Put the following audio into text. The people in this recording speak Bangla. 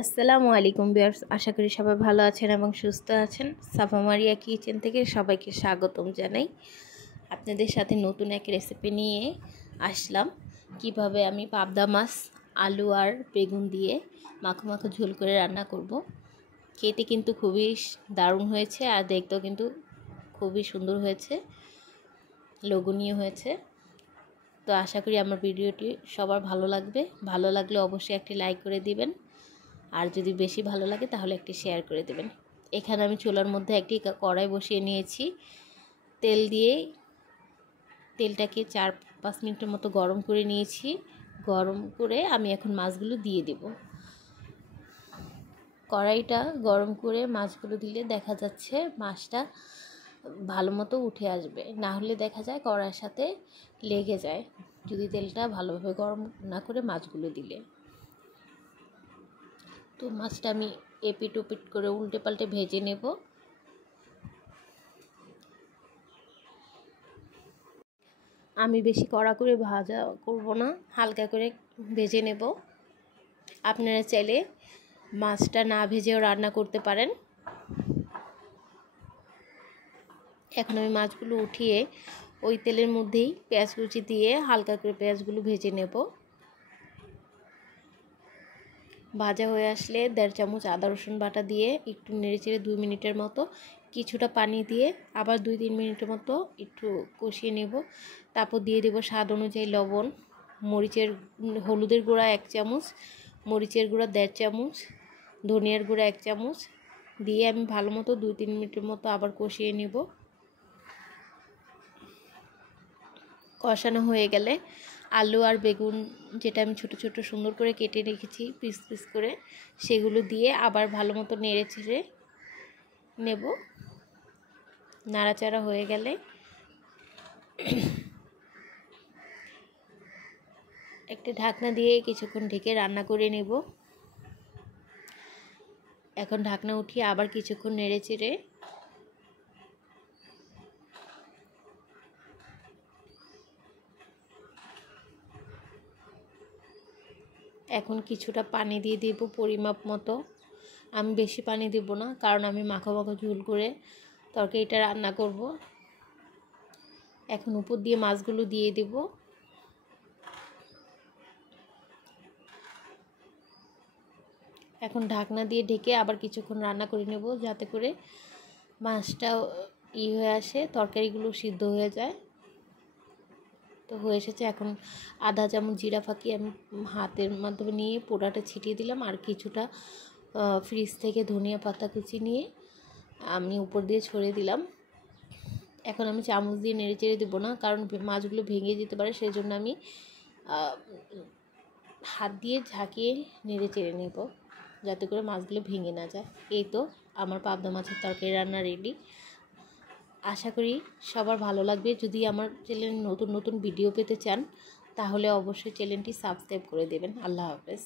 আসসালামু আলাইকুম ভিউয়ার্স, আশা করি সবাই ভালো আছেন এবং সুস্থ আছেন। সাফা মারিয়া কিচেন থেকে সবাইকে স্বাগতম জানাই। আপনাদের সাথে নতুন এক রেসিপি নিয়ে আসলাম। কিভাবে আমি পাবদা মাছ আলু আর বেগুন দিয়ে মাখো মাখো ঝোল করে রান্না করব। খেতে কিন্তু খুবই দারুণ হয়েছে আর দেখতেও কিন্তু খুবই সুন্দর হয়েছে, লোভনীয় হয়েছে। তো আশা করি আমার ভিডিওটি সবার ভালো লাগবে। ভালো লাগলে অবশ্যই একটি লাইক করে দিবেন, আর যদি বেশি ভালো লাগে তাহলে একটি শেয়ার করে দেবেন। এখানে আমি চুলার মধ্যে একটি কড়াই বসিয়ে নিয়েছি। তেল দিয়ে তেলটাকে 4-5 মিনিটের মতো গরম করে নিয়েছি। গরম করে আমি এখন মাছগুলো দিয়ে দেব। কড়াইটা গরম করে মাছগুলো দিলে দেখা যাচ্ছে মাছটা ভালো মতো উঠে আসবে, না হলে দেখা যায় কড়াইয়ের সাথে লেগে যায় যদি তেলটা ভালোভাবে গরম না করে মাছগুলো দিলে। তো মাছটা আমি এপিট ওপিট করে উল্টে পাল্টে ভেজে নেব। আমি বেশি কড়া করে ভাজা করব না, হালকা করে ভেজে নেব। আপনারা চাইলে মাছটা না ভেজেও রান্না করতে পারেন। এখন আমি মাছগুলো উঠিয়ে ওই তেলের মধ্যেই পেঁয়াজ কুচি দিয়ে হালকা করে পেঁয়াজগুলো ভেজে নেব। ভাজা হয়ে আসলে 1.5 চামচ আদা রসুন বাটা দিয়ে একটু নেড়েচেড়ে 2 মিনিটের মতো কিছুটা পানি দিয়ে আবার 2-3 মিনিটের মতো একটু কষিয়ে নেব। তারপর দিয়ে দেব স্বাদ অনুযায়ী লবণ, হলুদের গুঁড়া 1 চামচ, মরিচের গুঁড়া 1.5 চামচ, ধনিয়ার গুঁড়া 1 চামচ দিয়ে আমি ভালো মতো 2-3 মিনিটের মতো আবার কষিয়ে নেব। কষানো হয়ে গেলে আলু আর বেগুন, যেটা আমি ছোট ছোট সুন্দর করে কেটে রেখেছি পিস পিস করে, সেগুলো দিয়ে আবার ভালো মতো নেড়ে ছেড়ে নেব। নাড়াচাড়া হয়ে গেলে একটা ঢাকনা দিয়ে কিছুক্ষণ ঢেকে রান্না করে নেব। এখন ঢাকনা উঠিয়ে আবার কিছুক্ষণ নেড়ে চেড়ে এখন কিছুটা পানি দিয়ে দেব পরিমাপ মতো। আমি বেশি পানি দেব না, কারণ আমি মাখো মাখো ঝোল করে তরকারিটা রান্না করব। এখন উপর দিয়ে মাছগুলো দিয়ে দেব। এখন ঢাকনা দিয়ে ঢেকে আবার কিছুক্ষণ রান্না করে নেব, যাতে করে মাছটা হয়ে আসে, তরকারিগুলো সিদ্ধ হয়ে যায়। তো হয়ে এসেছে। এখন আধা চামচ জিরা ফাঁকি আমি হাতের মাধ্যমে নিয়ে পোড়াটা ছিটিয়ে দিলাম, আর কিছুটা ফ্রিজ থেকে ধনিয়া পাতা কুচি নিয়ে আমি উপর দিয়ে ছড়িয়ে দিলাম। এখন আমি চামচ দিয়ে নেড়ে চেড়ে দেবো না, কারণ মাছগুলো ভেঙে যেতে পারে, সেই জন্য আমি হাত দিয়ে ঝাঁকিয়ে নেড়ে চেড়ে নেব, যাতে করে মাছগুলো ভেঙে না যায়। এই তো আমার পাবদা মাছের তরকারি রান্না রেডি। আশা করি সবার ভালো লাগবে। যদি আমার চ্যানেলে নতুন নতুন ভিডিও পেতে চান তাহলে অবশ্যই চ্যানেলটি সাবস্ক্রাইব করে দেবেন। আল্লাহ হাফেজ।